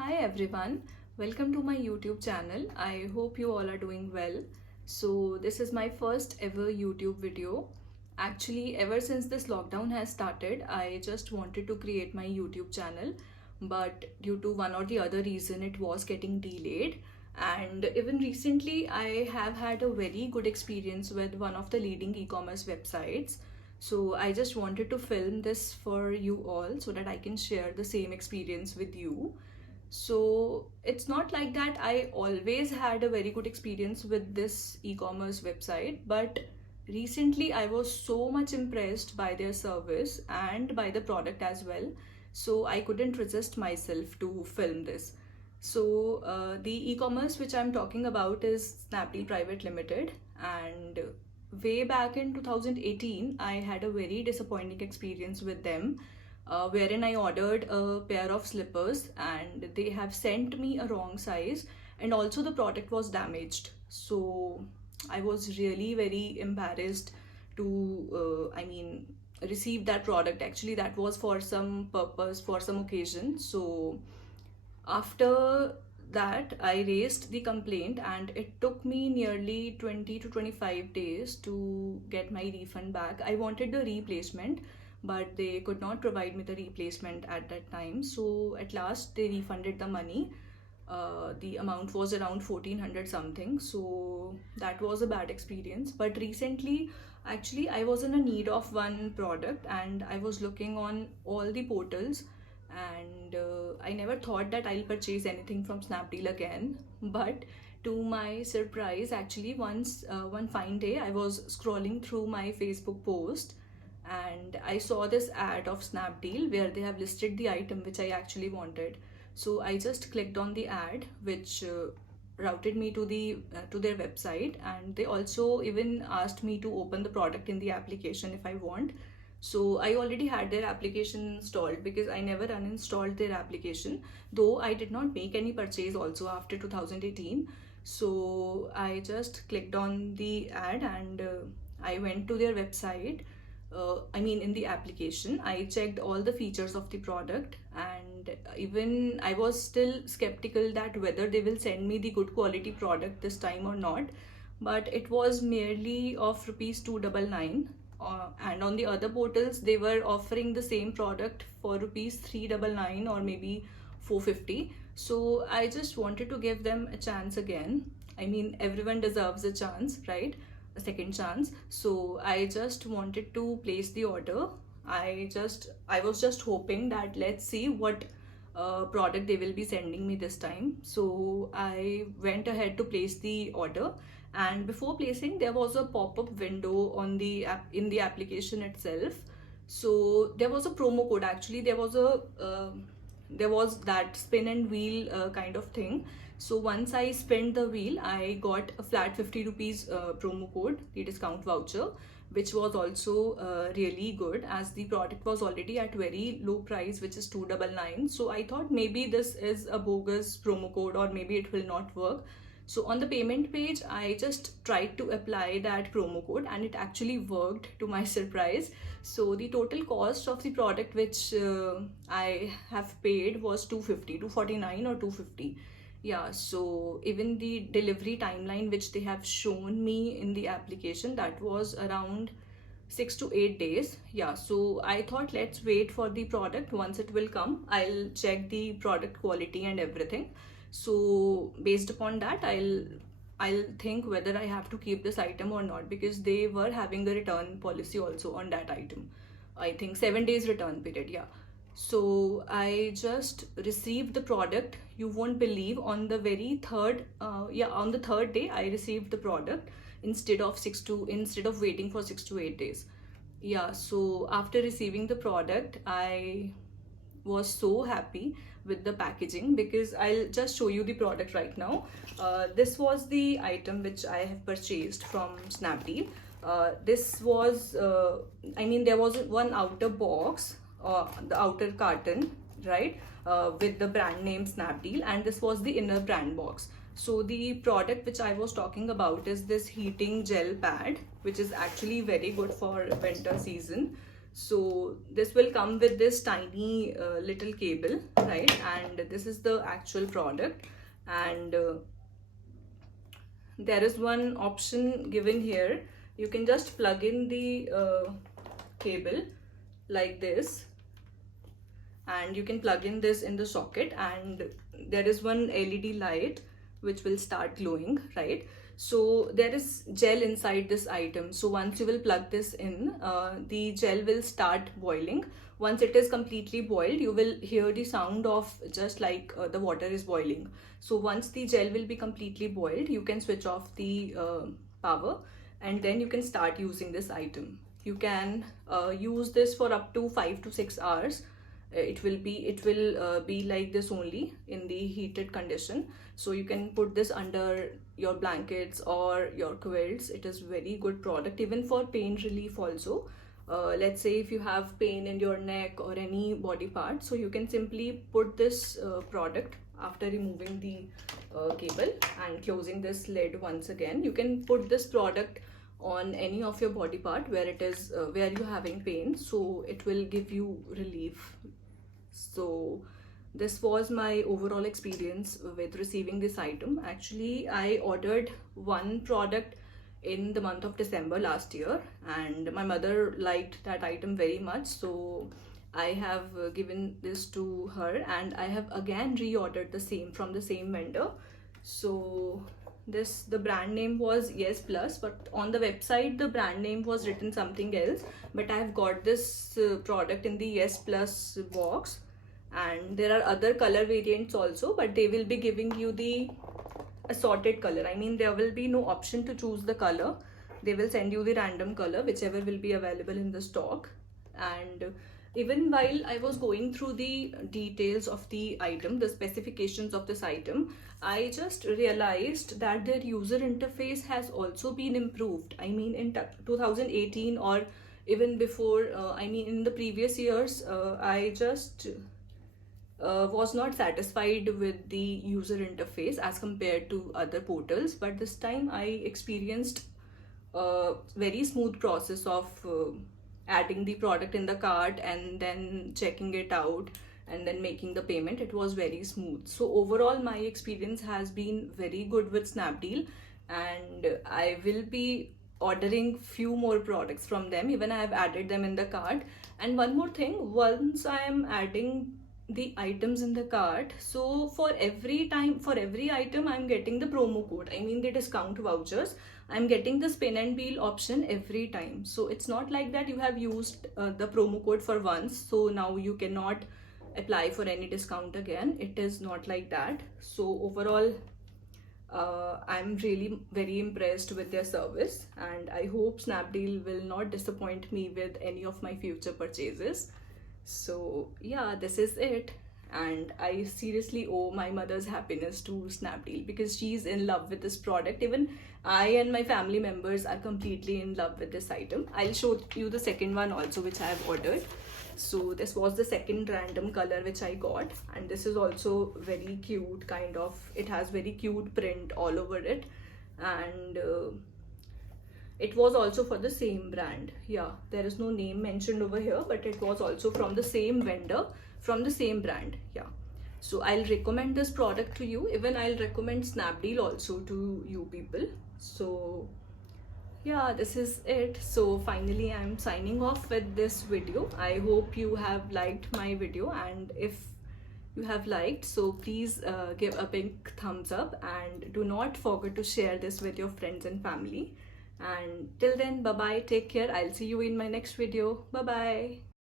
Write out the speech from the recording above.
Hi everyone, welcome to my YouTube channel. I hope you all are doing well. So, this is my first ever YouTube video. Actually, ever since this lockdown has started, I just wanted to create my YouTube channel, but due to one or the other reason, it was getting delayed. And even recently, I have had a very good experience with one of the leading e-commerce websites. So, I just wanted to film this for you all so that I can share the same experience with you. So it's not like that I always had a very good experience with this e-commerce website, but recently I was so much impressed by their service and by the product as well. So I couldn't resist myself to film this. So the e-commerce which I'm talking about is Snapdeal Private Limited, and way back in 2018 I had a very disappointing experience with them, wherein I ordered a pair of slippers and they have sent me a wrong size, and also the product was damaged. So I was really very embarrassed to, receive that product. Actually, that was for some purpose, for some occasion. So after that, I raised the complaint, and it took me nearly 20 to 25 days to get my refund back. I wanted the replacement, but they could not provide me the replacement at that time. So at last, they refunded the money. The amount was around 1400 something. So that was a bad experience. But recently, actually, I was in a need of one product and I was looking on all the portals, and I never thought that I'll purchase anything from Snapdeal again. But to my surprise, actually, once one fine day, I was scrolling through my Facebook post and I saw this ad of Snapdeal where they have listed the item which I actually wanted. So I just clicked on the ad, which routed me to their website, and they also even asked me to open the product in the application if I want. So I already had their application installed because I never uninstalled their application, though I did not make any purchase also after 2018. So I just clicked on the ad and I went to their website. In the application, I checked all the features of the product, and even I was still skeptical that whether they will send me the good quality product this time or not. But it was merely of rupees 299, and on the other portals they were offering the same product for rupees 399 or maybe 450. So I just wanted to give them a chance again. I mean, everyone deserves a chance, right? A second chance. So I just wanted to place the order. I was just hoping that let's see what product they will be sending me this time. So I went ahead to place the order, and before placing there was a pop-up window on the app, in the application itself. So there was a promo code. Actually, there was that spin and wheel kind of thing. So once I spent the wheel, I got a flat 50 rupees promo code, the discount voucher, which was also really good as the product was already at very low price, which is 299. So I thought maybe this is a bogus promo code or maybe it will not work. So on the payment page, I just tried to apply that promo code and it actually worked, to my surprise. So the total cost of the product which I have paid was 250, 249 or 250. Yeah, so even the delivery timeline which they have shown me in the application, that was around 6 to 8 days. Yeah, so I thought let's wait for the product. Once it will come, I'll check the product quality and everything. So based upon that, I'll think whether I have to keep this item or not, because they were having a return policy also on that item. I think 7 days return period. Yeah. So I just received the product. You won't believe, on the very third, on the third day, I received the product instead of waiting for 6 to 8 days. Yeah. So after receiving the product, I was so happy with the packaging, because I'll just show you the product right now. This was the item which I have purchased from Snapdeal. This was, there was one outer box, the outer carton, right, with the brand name Snapdeal, and this was the inner brand box. So the product which I was talking about is this heating gel pad, which is actually very good for winter season. So this will come with this tiny little cable, right? And this is the actual product. And there is one option given here. You can just plug in the cable like this, and you can plug in this in the socket, and there is one LED light which will start glowing, right? So there is gel inside this item. So once you will plug this in, the gel will start boiling. Once it is completely boiled, you will hear the sound of just like the water is boiling. So once the gel will be completely boiled, you can switch off the power, and then you can start using this item. You can use this for up to 5 to 6 hours. It will be like this only in the heated condition. So you can put this under your blankets or your quilts. It is very good product, even for pain relief also. Let's say if you have pain in your neck or any body part, so you can simply put this product after removing the cable and closing this lid once again. You can put this product on any of your body part where it is where you're having pain, so it will give you relief. So this was my overall experience with receiving this item. Actually, I ordered one product in the month of December last year, and my mother liked that item very much, so I have given this to her, and I have again reordered the same from the same vendor. So the brand name was Yes Plus, but on the website the brand name was written something else. But I've got this product in the Yes Plus box, and there are other color variants also, but they will be giving you the assorted color. I mean, there will be no option to choose the color. They will send you the random color, whichever will be available in the stock. And even while I was going through the details of the item, the specifications of this item, I just realized that their user interface has also been improved. I mean, in 2018 or even before, I mean in the previous years, I just was not satisfied with the user interface as compared to other portals, but this time I experienced a very smooth process of adding the product in the cart and then checking it out and then making the payment. It was very smooth. So overall my experience has been very good with Snapdeal, and I will be ordering few more products from them. Even I have added them in the cart. And one more thing, once I am adding the items in the cart, so for every item I'm getting the promo code, I mean the discount vouchers. I'm getting the spin and wheel option every time. So it's not like that you have used the promo code for once, so now you cannot apply for any discount again. It is not like that. So overall, I'm really very impressed with their service, and I hope Snapdeal will not disappoint me with any of my future purchases. So yeah, this is it. And I seriously owe my mother's happiness to Snapdeal because she's in love with this product. Even I and my family members are completely in love with this item. I'll show you the second one also, which I have ordered. So this was the second random color which I got, and this is also very cute, kind of. It has very cute print all over it, and it was also for the same brand. Yeah, there is no name mentioned over here, but it was also from the same vendor, from the same brand. Yeah, so I'll recommend this product to you. Even I'll recommend Snapdeal also to you people. So yeah, this is it. So finally I'm signing off with this video. I hope you have liked my video, and if you have liked, so please give a big thumbs up, and do not forget to share this with your friends and family. And till then, bye bye, take care. I'll see you in my next video. Bye bye.